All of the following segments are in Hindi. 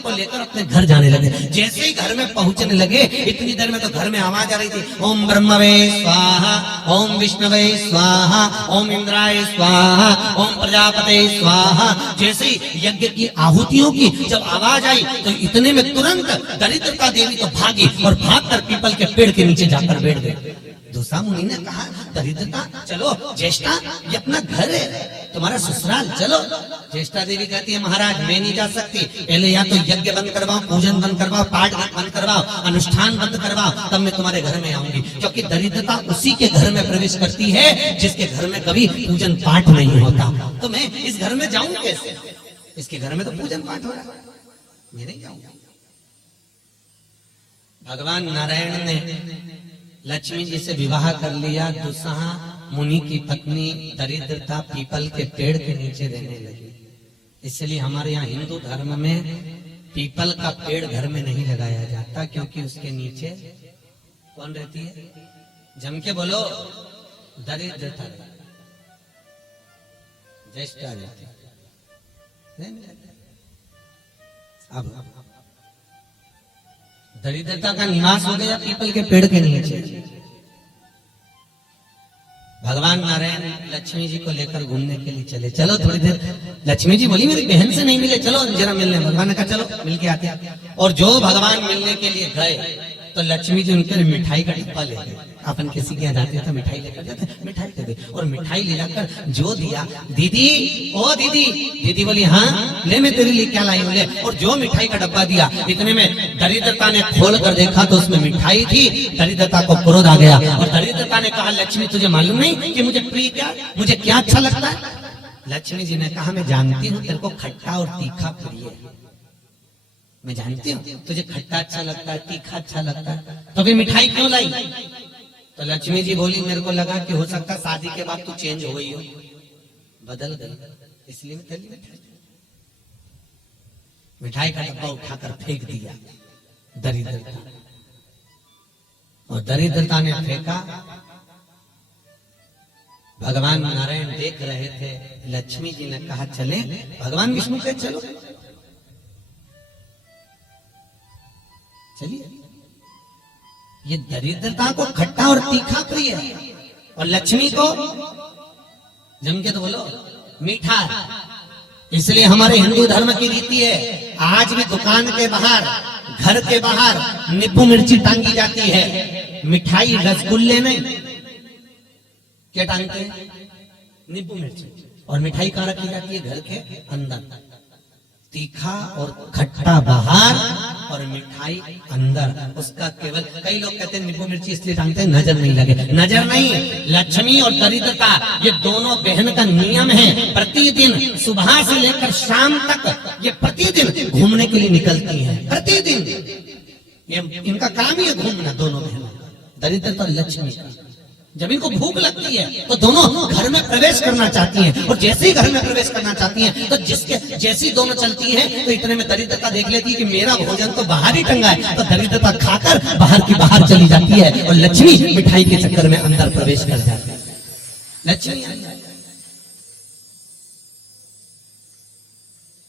को लेकर अपने घर जाने लगे। जैसे ही घर में पहुंचने लगे इतनी देर में तो घर में आवाज आ रही थी, ओम ब्रह्मवे स्वाहा, ओम विष्णवे स्वाहा, ओम इंद्राय स्वाहा, ओम प्रजापते स्वाहा। जैसे ही यज्ञ की आहुतियों की जब आवाज आई तो इतने में तुरंत दरिद्रता देवी तो भागी और भागकर पीपल के पेड़ के नीचे जाकर बैठ गए। दूसरा मुनि ने कहा, दरिद्रता चलो, ज्येष्ठा ये अपना घर है, तुम्हारा ससुराल, चलो। ज्येष्ठा देवी कहती है, महाराज मैं नहीं जा सकती, पहले या तो यज्ञ बंद करवाओ, पूजन बंद करवाओ, पाठ बंद करवाओ, अनुष्ठान बंद करवाओ, तब मैं तुम्हारे घर में आऊंगी। क्योंकि दरिद्रता उसी के घर में प्रवेश करती है जिसके घर में कभी पूजन पाठ नहीं होता। तो मैं इस घर में जाऊं कैसे? इसके घर में तो पूजन पाठ हो रहा है, मैं नहीं जाऊंगा। भगवान नारायण ने लक्ष्मी जी से विवाह कर लिया। दुस्सहा मुनि की पत्नी दरिद्रता पीपल के पेड़ के नीचे रहने लगी। इसलिए हमारे यहाँ हिंदू धर्म में पीपल का पेड़ घर में नहीं लगाया जाता, क्योंकि उसके नीचे कौन रहती है? जम के बोलो, दरिद्रता, ज्येष्ठा रहती है। अब दरिद्रता का निवास हो गया पीपल के पेड़ के नीचे। भगवान नारायण लक्ष्मी जी को लेकर घूमने के लिए चले। चलो थोड़ी देर, लक्ष्मी जी बोली मेरी बहन से नहीं मिले, चलो जरा मिलने। भगवान ने कहा चलो मिल के आते। और जो भगवान मिलने के लिए गए तो लक्ष्मी जी उनके मिठाई का डिब्बा ले गए। अपन किसी के यहाँ जाते हैं तो मिठाई लेकर जाते, मिठाई दे दे। और मिठाई ले जाकर जो दिया, दीदी ओ दीदी, दीदी बोली हाँ ले, मैं तेरे लिए क्या लाई हूँ ले। और जो मिठाई का डब्बा दिया, इतने में दरिद्रता ने खोल कर देखा तो उसमें मिठाई थी। दरिद्रता को क्रोध आ गया और दरिद्रता ने कहा, लक्ष्मी तुझे मालूम नहीं कि मुझे प्रिय क्या, मुझे क्या अच्छा लगता है? लक्ष्मी जी ने कहा, मैं जानती हूँ तेरे को खट्टा और तीखा प्रिय है, मैं जानती हूँ तुझे खट्टा अच्छा लगता है, तीखा अच्छा लगता है, तो फिर मिठाई क्यों लाई? तो लक्ष्मी जी बोली, मेरे को लगा कि हो सकता है शादी के बाद तू चेंज हो गई हो, बदल गई, इसलिए मैं तेरे लिए मिठाई का डब्बा उठाकर फेंक दिया दरिद्रता। और दरिद्रता ने फेंका। भगवान नारायण देख रहे थे। लक्ष्मी जी ने कहा चले, भगवान विष्णु के चलो, चलिए। ये दरिद्रता को खट्टा और तीखा प्रिय है और लक्ष्मी को जम के तो बोलो मीठा। इसलिए हमारे हिंदू धर्म की रीति है, आज भी दुकान के बाहर, घर के बाहर नींबू मिर्ची टांगी जाती है। मिठाई रसगुल्ले में क्या टांगते हैं? नींबू मिर्ची। और मिठाई कहाँ रखी जाती है? घर के अंदर। तीखा और खट्टा बाहर और मिठाई अंदर। उसका केवल, कई लोग कहते हैं नींबू मिर्ची इसलिए टांगते हैं नजर नहीं लगे। नजर नहीं, लक्ष्मी और दरिद्रता ये दोनों बहन का नियम है। प्रतिदिन सुबह से लेकर शाम तक ये प्रतिदिन घूमने के लिए निकलती है। प्रतिदिन ये इनका काम ही है घूमना, दोनों बहनों, दरिद्रता और लक्ष्मी। जब इनको भूख लगती है तो दोनों घर में प्रवेश करना चाहती हैं। और जैसे ही घर में प्रवेश करना चाहती हैं तो जिसके जैसी दोनों चलती हैं तो इतने में दरिद्रता देख लेती है कि मेरा भोजन तो बाहर ही टंगा है, तो दरिद्रता खाकर बाहर की बाहर चली जाती है और लक्ष्मी मिठाई के चक्कर में अंदर प्रवेश कर जाती है। लक्ष्मी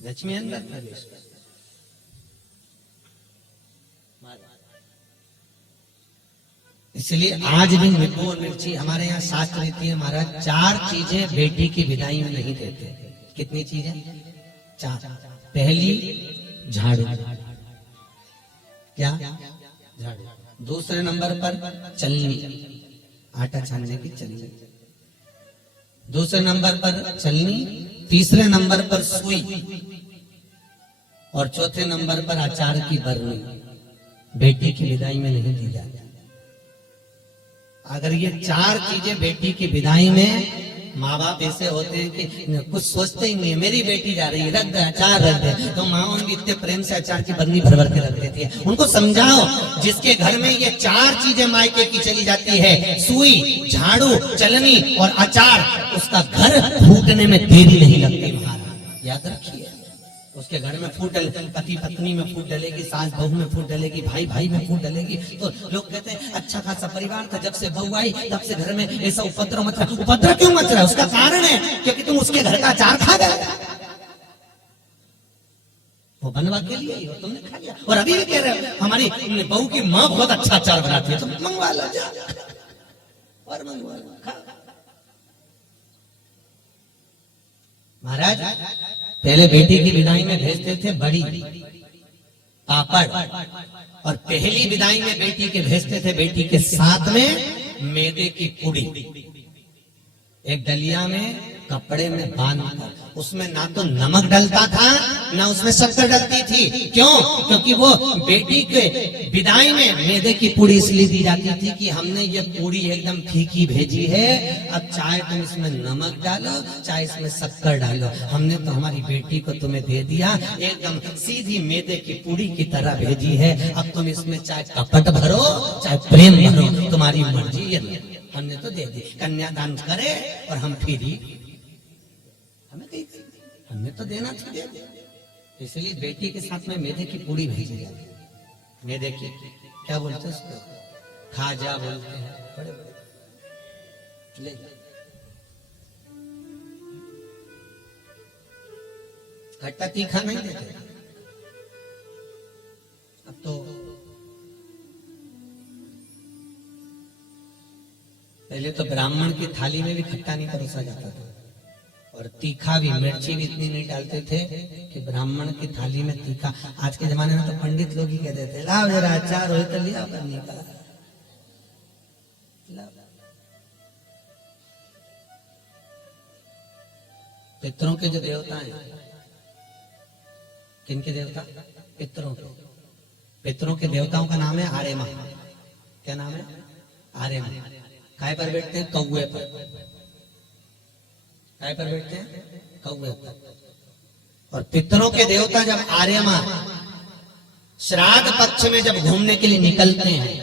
लक्ष्मी अंदर प्रवेश कर। इसलिए आज भी नींबू और मिर्ची हमारे यहाँ शास्त्र रीति है महाराज, 4 चीजें बेटी की विदाई में नहीं देते। कितनी चीजें? 4। पहली झाड़ू, क्या? झाड़ू। दूसरे नंबर पर चलनी, आटा छानने की चलनी। दूसरे नंबर पर चलनी, तीसरे नंबर पर सुई और चौथे नंबर पर अचार की बरनी। बेटी की विदाई में नहीं दी जाती। अगर ये 4 चीजें बेटी की विदाई में, माँ बाप ऐसे होते हैं कि कुछ सोचते ही नहीं, मेरी बेटी जा रही है, रख दे अचार रख दे, तो माँ भी इतने प्रेम से अचार की बरनी भर भर के रख देती है। उनको समझाओ, जिसके घर में ये 4 चीजें मायके की चली जाती है, सुई, झाड़ू, चलनी और अचार, उसका घर फूटने में देरी नहीं लगती महाराज, याद रखिए। उसके घर में फूट डले, पति पत्नी में फूट डलेगी, सास बहू में फूट डलेगी, भाई भाई में फूट डलेगी। तो लोग कहते हैं अच्छा खासा परिवार था, जब से बहू आई तब से घर में ऐसा उपद्रव मच रहा। उपद्रव क्यों मच रहा है? उसका कारण है क्योंकि तुम उसके घर का अचार खा गए। वो बनवा के लिए ही हो, तुमने खा लिया। और अभी भी कह रहे हो हमारी बहू की माँ बहुत अच्छा अचार बनाती है, तुम मंगवा लो जा और मंगवा लो खा। महाराज पहले बेटी की विदाई में भेजते थे बड़ी पापड़, और पहली विदाई में बेटी के भेजते थे बेटी के साथ में मैदे की पूड़ी, एक डलिया में कपड़े में बांधकर, उसमें ना तो नमक डलता था ना उसमें शक्कर डलती थी। क्यों? क्योंकि वो बेटी के विदाई में मैदे की पूड़ी इसलिए दी जाती थी कि हमने ये पूड़ी एकदम फीकी भेजी है, अब चाहे तुम इसमें नमक डालो चाहे इसमें शक्कर डालो, हमने तो हमारी बेटी को तुम्हें दे दिया, एकदम सीधी मैदे की पूड़ी की तरह भेजी है, अब तुम इसमें चाहे कपट भरो चाहे प्रेम भरो, तुम्हारी मर्जी है, हमने तो दे दी। कन्यादान करे और हम फिर हमें कहीं हमने तो देना चाहिए, इसलिए बेटी के साथ में मैदे की पूड़ी भेजी जाती है। मैदे की क्या बोलते हैं उसको, खाजा बोलते हैं, बड़े बड़े ले खट्टा तीखा नहीं देते। अब तो पहले तो ब्राह्मण की थाली में भी खट्टा नहीं परोसा जाता था, और तीखा भी, मिर्ची भी इतनी नहीं डालते थे कि ब्राह्मण की थाली में तीखा। आज के जमाने में तो पंडित लोग ही कह देते लाओ जरा अचार हो तो लिया बनने का। पितरों के जो देवता हैं, किनके देवता? पितरों के। पितरों के देवताओं का नाम है आर्यमा। क्या नाम है? आर्यमा। काय पर बैठते हैं? कौवे पर। काय पर बैठते हैं? कौवे पर। और पितरों के देवता जब आर्यमा श्राद्ध पक्ष में जब घूमने के लिए निकलते हैं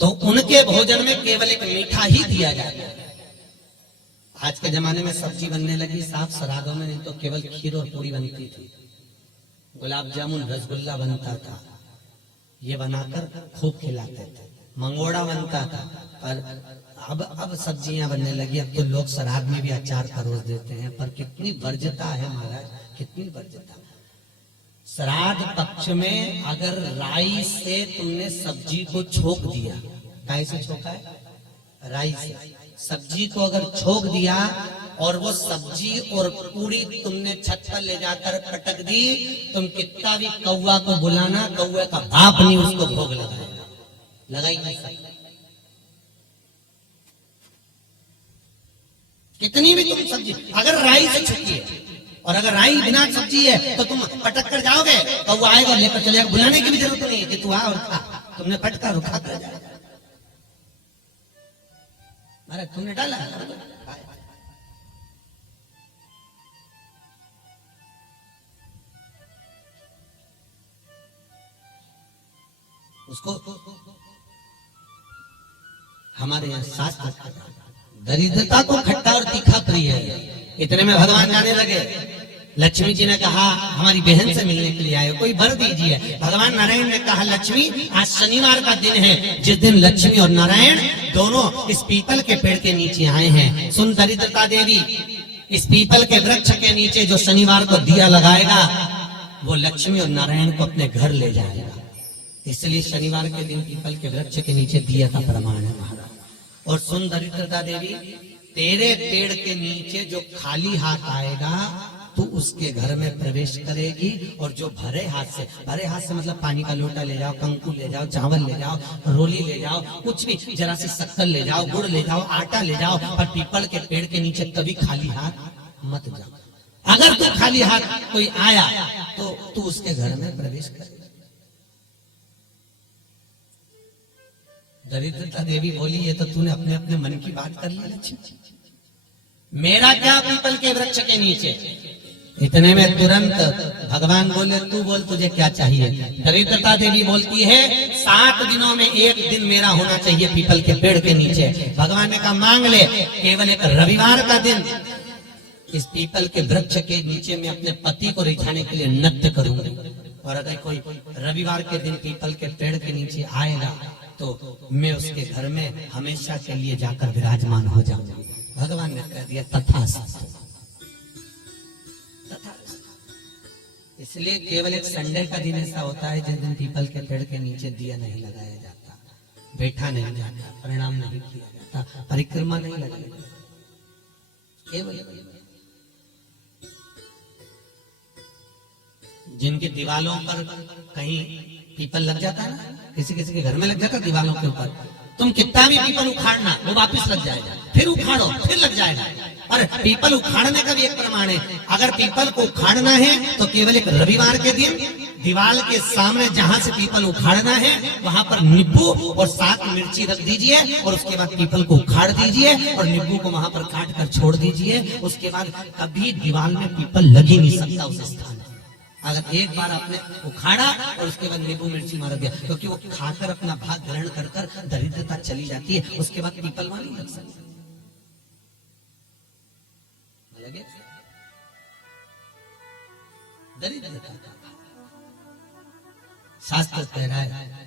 तो उनके भोजन में केवल एक मीठा ही दिया जाता है। आज के जमाने में सब्जी बनने लगी साफ श्राद्धों में, नहीं तो केवल खीर और पूरी बनती थी, गुलाब जामुन रसगुल्ला बनता था, ये बनाकर खूब खिलाते थे, मंगोड़ा बनता था। पर अब सब्जियां बनने लगी, अब तो लोग श्राद्ध में भी अचार परोस देते हैं। पर कितनी वर्ज्यता है महाराज, कितनी वर्ज्यता। श्राद्ध पक्ष में अगर राई से तुमने सब्जी को छोक दिया, काय से छोका है? राई से। सब्जी को अगर छोक दिया और वो सब्जी और पूरी तुमने छत पर ले जाकर पटक दी, तुम कितना भी कौवा को बुलाना, कौवे का बाप नहीं उसको भोग लगाएगा, लगा ही नहीं सकता। कितनी भी तुम सब्जी अगर राई से छुकी है, और अगर राई बिना सब्जी है तो तुम पटक कर जाओगे, कौवा आएगा लेकर चलेगा, बुलाने की भी जरूरत नहीं है कि तू आ और खा, तुमने पटका और खा कर जाएगा। अरे तुमने डाला उसको। हमारे यहाँ शास्त्र दरिद्रता को खट्टा और तीखा प्रिय है। इतने में भगवान जाने लगे। लक्ष्मी जी ने कहा हमारी बहन से मिलने के लिए आए, कोई वर दीजिए। भगवान नारायण ने कहा लक्ष्मी आज शनिवार का दिन है, जिस दिन लक्ष्मी और नारायण दोनों इस पीपल के पेड़ के नीचे आए हैं। सुन दरिद्रता देवी, इस पीपल के वृक्ष के नीचे जो शनिवार को दिया लगाएगा वो लक्ष्मी और नारायण को अपने घर ले जाएगा। इसलिए शनिवार के दिन पीपल के वृक्ष के नीचे दिया का प्रमाण है महाराज। और सुन दरिद्रता देवी, तेरे पेड़ के नीचे जो खाली हाथ आएगा तू उसके घर में प्रवेश करेगी, और जो भरे हाथ से मतलब पानी का लोटा ले जाओ, कंकु ले जाओ, चावल ले जाओ, रोली ले जाओ, कुछ भी, जरा सी शक्कर ले जाओ, गुड़ ले जाओ, आटा ले जाओ, और पीपल के पेड़ के नीचे कभी खाली हाथ मत जाओ। अगर तू खाली हाथ कोई आया तो तू उसके घर में प्रवेश कर। दरिद्रता देवी बोली ये तो तूने अपने अपने मन की बात कर ली लक्ष्मी, मेरा क्या पीपल के वृक्ष के नीचे। इतने में तुरंत भगवान बोले तू बोल तुझे क्या चाहिए। दरिद्रता देवी बोलती है 7 दिनों में एक दिन मेरा होना चाहिए पीपल के पेड़ के नीचे। भगवान ने कहा मांग ले, केवल एक रविवार का दिन इस पीपल के वृक्ष के नीचे मैं अपने पति को रिझाने के लिए नृत्य करूंगी, और अगर कोई रविवार के दिन पीपल के पेड़ के नीचे आएगा तो मैं उसके घर में हमेशा के लिए जाकर विराजमान हो जाऊंगा। भगवान ने कह दिया तथास्तु। इसलिए केवल एक संडे का दिन ऐसा होता है जिस दिन पीपल के पेड़ के नीचे दिया नहीं लगाया जाता, बैठा नहीं जाता, प्रणाम नहीं किया जाता, परिक्रमा नहीं लगाई जाती। केवल जिनकी दीवालों पर कहीं पीपल लग जाता है ना, किसी किसी के घर में लग जाता है दीवालों के ऊपर, तुम कितना भी पीपल उखाड़ना वो वापस लग जाएगा, फिर उखाड़ो फिर लग जाएगा। और पीपल उखाड़ने का भी एक प्रमाण है, अगर पीपल को उखाड़ना है तो केवल एक रविवार के दिन दीवाल के सामने जहां से पीपल उखाड़ना है वहां पर नींबू और 7 मिर्ची रख दीजिए और उसके बाद पीपल को उखाड़ दीजिए और नींबू को वहां पर काट कर छोड़ दीजिए। उसके बाद कभी दीवाल में पीपल लग ही नहीं सकता उस स्थान। अगर एक बार आपने उखाड़ा और उसके बाद नींबू मिर्ची मार दिया, क्योंकि वो खाकर अपना भाग ग्रहण कर कर दरिद्रता चली जाती है, उसके बाद पीपल वहां नहीं लग सकती। दरिद्रता शास्त्र कह रहा है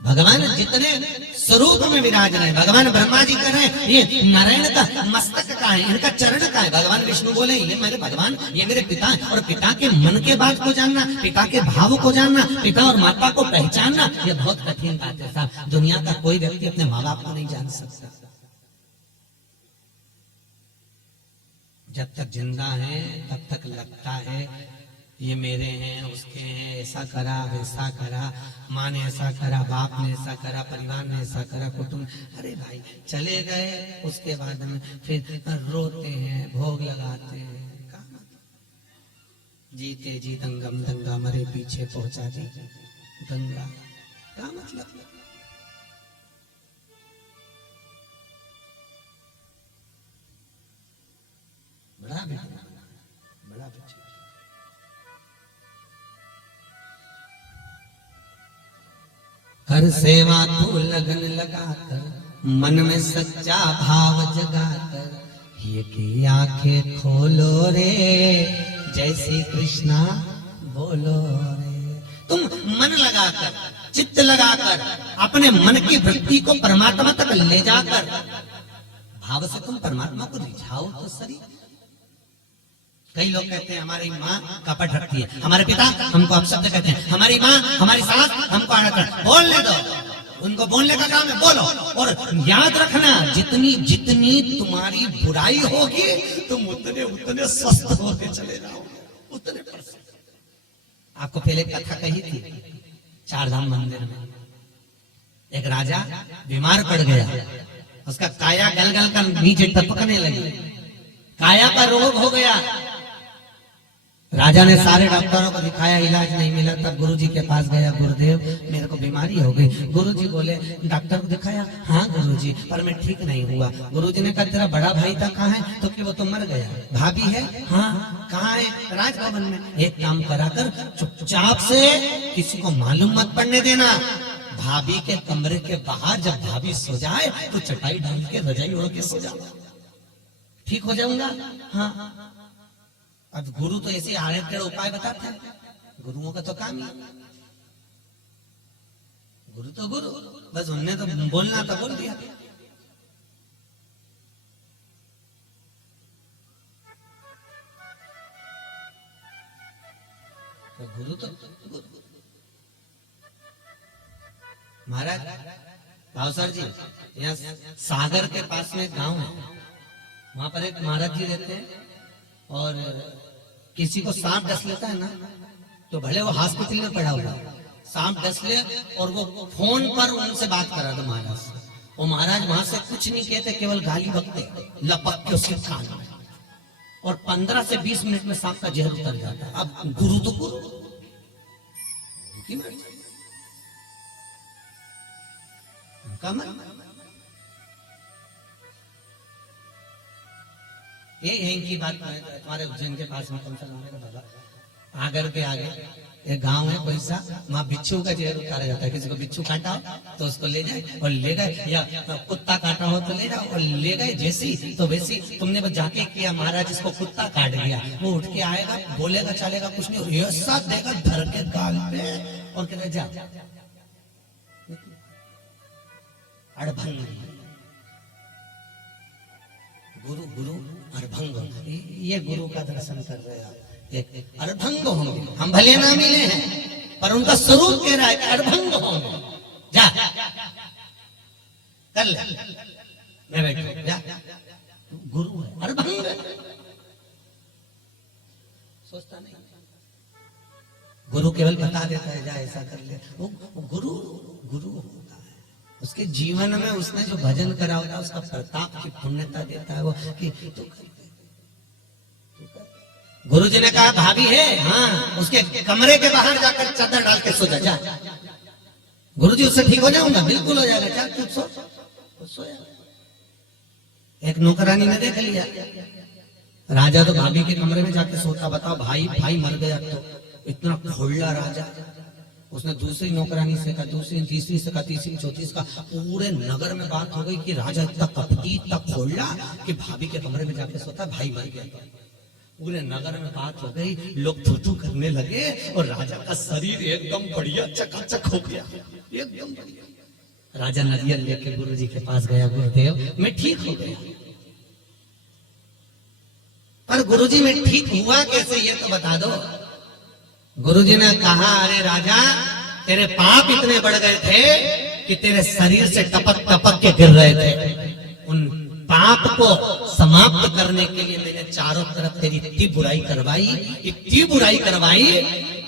भगवान जितने स्वरूप में विराज रहे, भगवान ब्रह्मा जी कह रहे हैं ये नारायण का मस्तक का है, इनका चरण का है। भगवान विष्णु बोले ये मेरे भगवान, ये मेरे पिता है। और पिता के मन के बात को जानना, पिता के भाव को जानना, पिता और माता को पहचानना, ये बहुत कठिन बात है साहब। दुनिया का कोई व्यक्ति अपने माँ बाप को नहीं जान सकता। जब तक जिंदा है तब तक लगता है ये मेरे हैं, उसके हैं, ऐसा करा वैसा करा, माँ ने ऐसा करा, बाप ने ऐसा करा, परिवार ने ऐसा करा, कुटुंब। अरे भाई चले गए, उसके बाद में फिर रोते हैं, भोग लगाते हैं। जीते जी दंगम दंगा, मरे पीछे पहुंचा दी दंगा। क्या मतलब? बड़ा बच्चा कर सेवा तू लगन लगाकर, मन में सच्चा भाव जगाकर, ये की आंखें खोलो रे, जय श्री कृष्णा बोलो रे। तुम मन लगाकर, चित्त लगाकर, अपने मन की वृत्ति को परमात्मा तक ले जाकर भाव से तुम परमात्मा को रिझाओ तो सही। कई लोग कहते हैं हमारी माँ कपट रखती है, हमारे पिता हमको अपशब्द कहते हैं, हमारी माँ हमारी सास हमको आड़त। बोलने दो, उनको बोलने का काम है, बोलो। और याद रखना जितनी जितनी तुम्हारी बुराई होगी तुम उतने उतने स्वस्थ होते चले जाओगे, उतने परसेंट। आपको पहले कथा कही थी, 4 धाम मंदिर में एक राजा बीमार पड़ गया, उसका काया गल गल कर नीचे टपकने लगी, काया का रोग हो गया। राजा ने सारे डॉक्टरों को दिखाया, इलाज नहीं मिला। तब गुरुजी के पास गया, गुरुदेव मेरे को बीमारी हो गई। गुरुजी बोले डॉक्टर को दिखाया? हाँ गुरुजी, पर मैं ठीक नहीं हुआ। गुरुजी ने कहा तेरा बड़ा भाई था कहाँ है? तो कि वो तो मर गया। भाभी है? हाँ। कहाँ है? राजभवन में। एक काम करा कर, चुपचाप से किसी को मालूम मत पड़ने देना, भाभी के कमरे के बाहर जब भाभी सो जाए तो चटाई डाल के रजाई ओढ़ के सो जाओ, ठीक हो जाऊंगा। हाँ। अब गुरु तो ऐसे आड़े टेढ़े उपाय बताते हैं, गुरुओं का तो काम ही, गुरु तो गुरु, बस उनने तो बोलना तो बोल दिया। तो गुरु तो गुरु। महाराज भावसर जी, यहाँ सागर के पास में एक गांव है, वहां पर एक महाराज जी रहते हैं, और किसी को सांप डस लेता है ना, तो भले वो हॉस्पिटल में पड़ा हुआ, सांप डस ले और वो फोन पर उनसे बात करा दो महाराज से, वो महाराज वहां से कुछ नहीं कहते, केवल गाली बकते, लपक के उसके कान में, और 15 से 20 मिनट में सांप का जहर उतर जाता है। अब गुरु तो गुरु, ये यहीं की बात तुम्हारे उज्जैन के पास में बाबा आगर के आगे एक गांव है कोई सा, वहां बिच्छू का जहर उतारा जाता है। किसी को बिच्छू काटा हो तो उसको ले जाए और ले गए, या कुत्ता काटा हो तो ले जाओ और ले गए, जैसी तो वैसी। तुमने बस जाके किया, महाराज इसको कुत्ता काट गया, वो उठ के आएगा, बोलेगा चलेगा कुछ नहीं, ऐसा देगा धर के गाल पे और कहते जा अड़भंग। गुरु गुरु अड़भंग, ये गुरु का दर्शन कर रहे हैं। एक अड़भंग होंगे। हम भले ना मिले हैं पर उनका स्वरूप कह रहा है कि अड़भंग होंगे। जा कर ले, मैं बैठो, जा। गुरु है, अड़भंग है। सोचता नहीं, गुरु केवल बता देता है जा ऐसा कर ले। वो गुरु गुरु होता है, उसके जीवन में उसने जो भजन करा होता है उसका प्रताप की पुण्यता देता है वो कि तू कर। गुरु जी ने कहा भाभी है, हाँ, उसके कमरे के बाहर जाकर चादर डाल के सो जा। गुरु जी उससे ठीक हो जाऊंगा, बिल्कुल हो जाएगा, चल तू सो। सोया। एक नौकरानी ने देख लिया, राजा तो भाभी के कमरे में जाके सोता। बताओ भाई भाई मर गया तो इतना खोला राजा। उसने दूसरी नौकरानी से कहा, दूसरी तीसरी से कहा, तीसरी चौथी से कहा। पूरे नगर में बात हो गई कि राजा इतना कपटी इतना खोला कि भाभी के कमरे में जाके सोता, भाई मर गया। पूरे नगर में बात हो गई, लोग थू करने लगे और राजा का शरीर एकदम बढ़िया चकाचक हो गया, एकदम बढ़िया। राजा नारियल लेके गुरु जी के पास गया, गुरुदेव मैं ठीक हो गया। पर गुरु जी मैं ठीक हुआ कैसे ये तो बता दो। गुरु जी ने कहा अरे राजा तेरे पाप इतने बढ़ गए थे कि तेरे शरीर से टपक टपक के गिर रहे थे। उन पाप को समाप्त करने के लिए मैंने चारों तरफ तेरी इतनी बुराई करवाई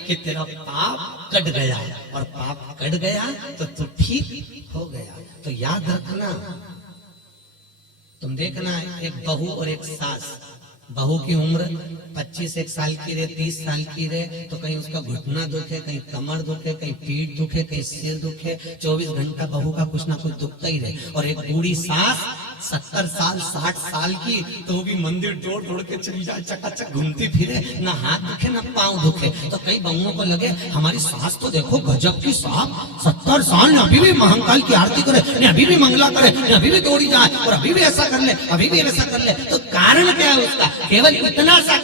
कि तेरा पाप कट गया, और पाप कट गया तो तू ठीक हो गया। तो याद रखना, तुम देखना एक बहू और एक सास, बहू की उम्र 25 साल की रहे, 30 साल की रहे तो कहीं उसका घुटना दुखे, कहीं कमर दुखे, कहीं पीठ दुखे, कहीं सिर दुखे, 24 घंटा बहू का कुछ ना कुछ दुखता ही रहे। और एक बूढ़ी सास 70 साल 60 साल की, तो वो भी मंदिर तोड़ तोड़ के चली जाए, चकाचक घूमती फिरे, ना हाथ दुखे ना पांव दुखे। तो कई बहुओं को लगे हमारी सास तो देखो गजब की सास, 70 साल अभी भी महाकाल की आरती करे, ने अभी भी मंगला करे, ने अभी भी दौड़ी जाए और अभी भी ऐसा कर ले, अभी भी ऐसा कर ले। तो कारण क्या है उसका? केवल इतना सा